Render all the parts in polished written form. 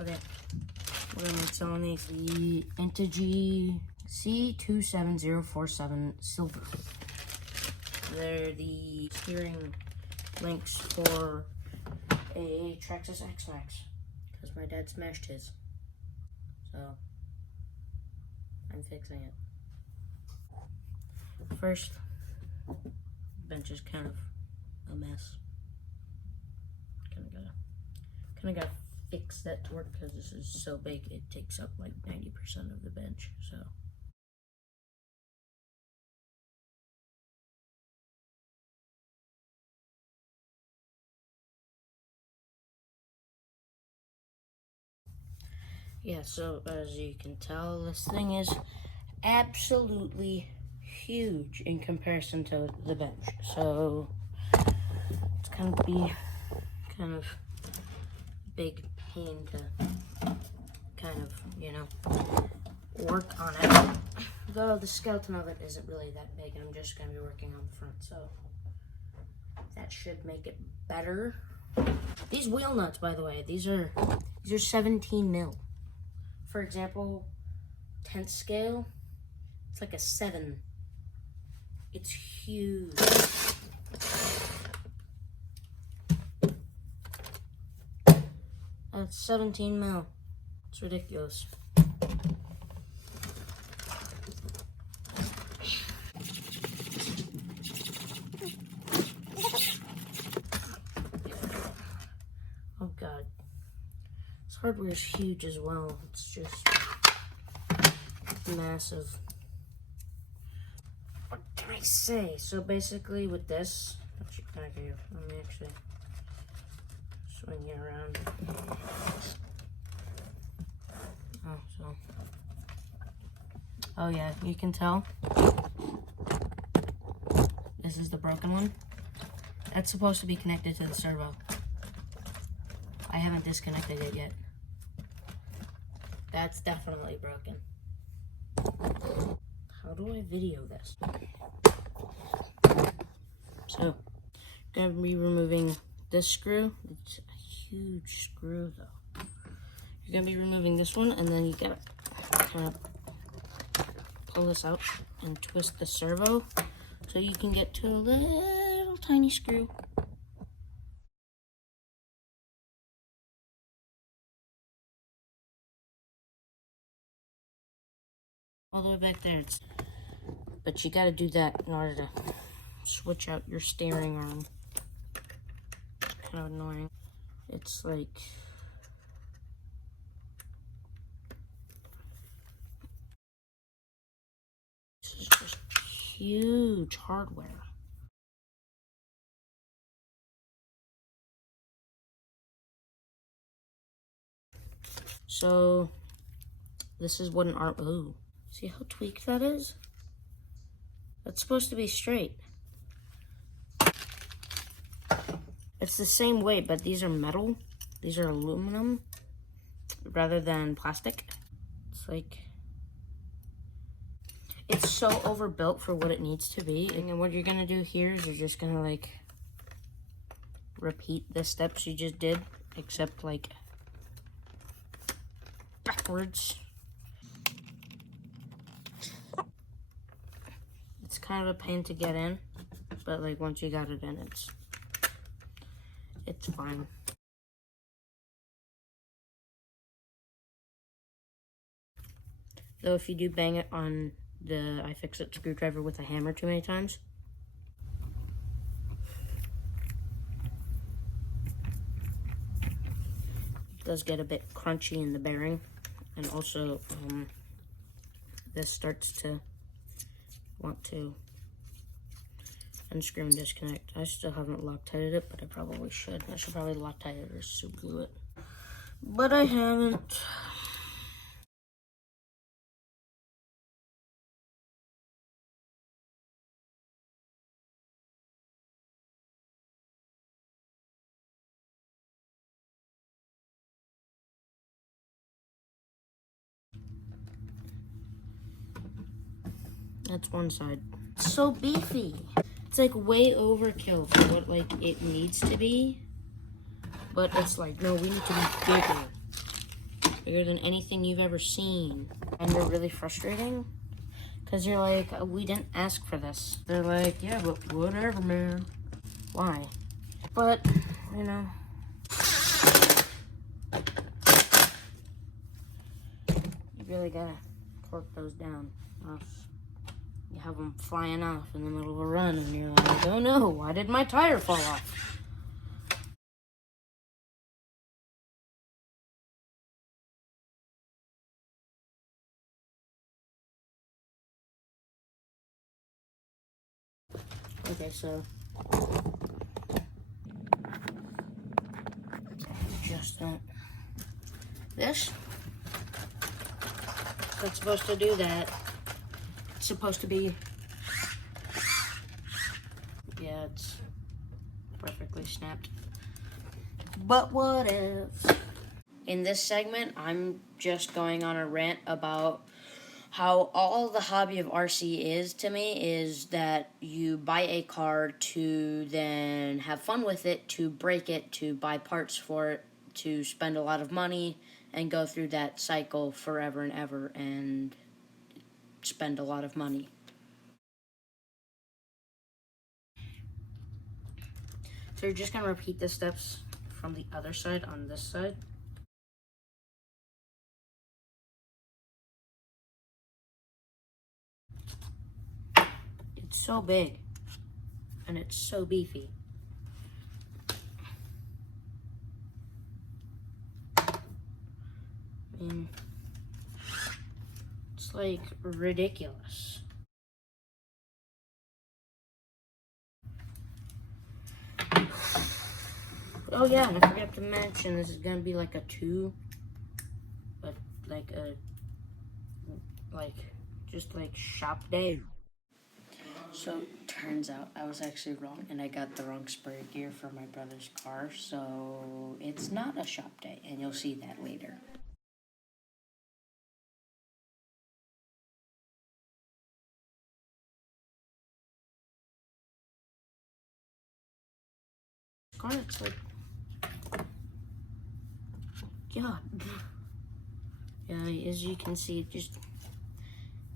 Okay, we're gonna make some of these. The Integy C27047 Silver. They're the steering links for a Traxxas XMAXX, because my dad smashed his. So, I'm fixing it. First, bench is kind of a mess. Kinda gotta fix that to work, because this is so big it takes up like 90% of the bench. So yeah, so as you can tell, this thing is absolutely huge in comparison to the bench. So it's gonna be kind of big pain to kind of, you know, work on it. Though the skeleton of it isn't really that big, and I'm just gonna be working on the front, so that should make it better. These wheel nuts, by the way, these are 17 mil. For example, 10th scale, it's like a 7. It's huge. That's 17 mil. It's ridiculous. Oh God. This hardware is huge as well. It's just massive. What can I say? So basically with this, let me actually swing it around. Oh yeah, you can tell. This is the broken one. That's supposed to be connected to the servo. I haven't disconnected it yet. That's definitely broken. How do I video this? So, gonna be removing this screw. It's a huge screw though. You're gonna be removing this one, and then you gotta kind of pull this out and twist the servo so you can get to a little tiny screw. All the way back there. But you gotta do that in order to switch out your steering arm. It's kind of annoying. It's like, this is just huge hardware. So this is what an arm, ooh, see how tweaked that is? That's supposed to be straight. It's the same weight, but these are metal. These are aluminum rather than plastic. It's like, it's so overbuilt for what it needs to be. And then what you're gonna do here is you're just gonna like repeat the steps you just did, except like backwards. It's kind of a pain to get in, but like once you got it in, it's fine. Though if you do bang it on the iFixit screwdriver with a hammer too many times, it does get a bit crunchy in the bearing, and also this starts to want to unscrew and disconnect. I still haven't Loctited it, but I probably should. I should probably Loctite it or super glue it, but I haven't. That's one side. It's so beefy. It's like way overkill for what like it needs to be. But it's like, no, we need to be bigger. bigger than anything you've ever seen. And they're really frustrating because you're like, oh, we didn't ask for this. They're like, yeah, but whatever, man. Why? But, you know. You really gotta cork those down. Else you have them flying off in the middle of a run and you're like, oh no, why did my tire fall off? Okay, so just this. That's supposed to do that. It's supposed to be, yeah, it's perfectly snapped. But what if? In this segment, I'm just going on a rant about how all the hobby of RC is to me is that you buy a car to then have fun with it, to break it, to buy parts for it, to spend a lot of money, and go through that cycle forever and ever and spend a lot of money. So you're just going to repeat the steps from the other side on this side. It's so big and it's so beefy. I mean, it's like ridiculous. Oh yeah, and I forgot to mention this is gonna be like a just like shop day. So turns out I was actually wrong and I got the wrong spur gear for my brother's car, so it's not a shop day and you'll see that later. Car, it's like, God. Yeah, as you can see,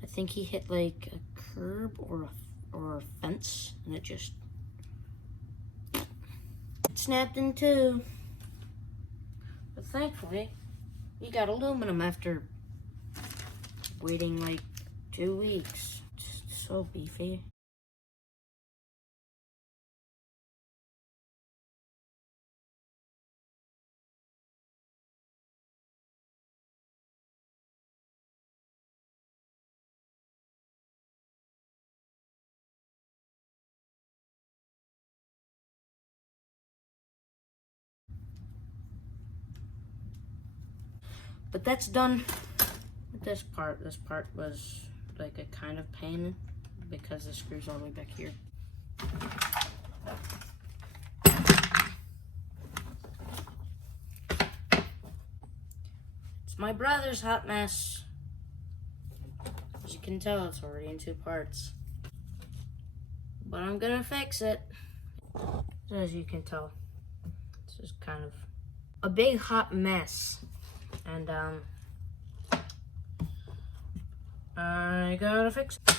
I think he hit like a curb or a fence, and it snapped in two. But thankfully, he got aluminum after waiting like 2 weeks. It's so beefy. But that's done with this part. This part was like a kind of pain because the screw's all the way back here. It's my brother's hot mess. As you can tell, it's already in 2 parts. But I'm gonna fix it. So as you can tell, this is kind of a big hot mess. And I gotta fix it.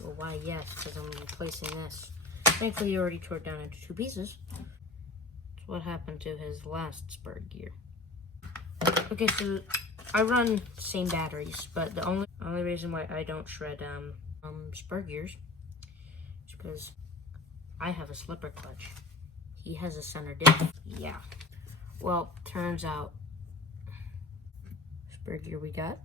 Well, why yes, because I'm replacing this. Thankfully, he already tore it down into 2 pieces. That's what happened to his last spur gear. Okay, so I run same batteries, but the only reason why I don't shred spur gears is because I have a slipper clutch. He has a center diff. Yeah. Well, turns out spur gear we got.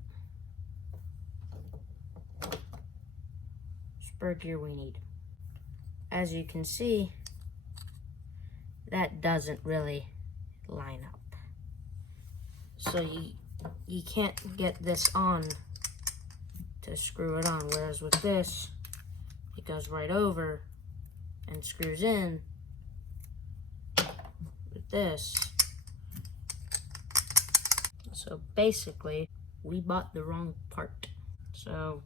Spur gear we need. As you can see, that doesn't really line up. So you can't get this on to screw it on, whereas with this, it goes right over and screws in. With this, so basically, we bought the wrong part. So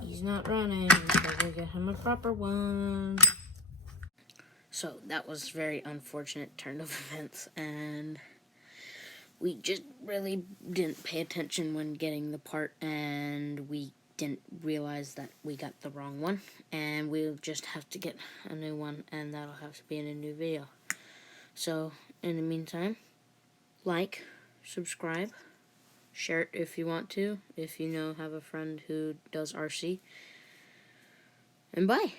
he's not running until we get him a proper one. So that was very unfortunate turn of events, and we just really didn't pay attention when getting the part, and we didn't realize that we got the wrong one, and we'll just have to get a new one, and that'll have to be in a new video. So in the meantime, like, subscribe, share it if you want to, if you have a friend who does RC, and bye.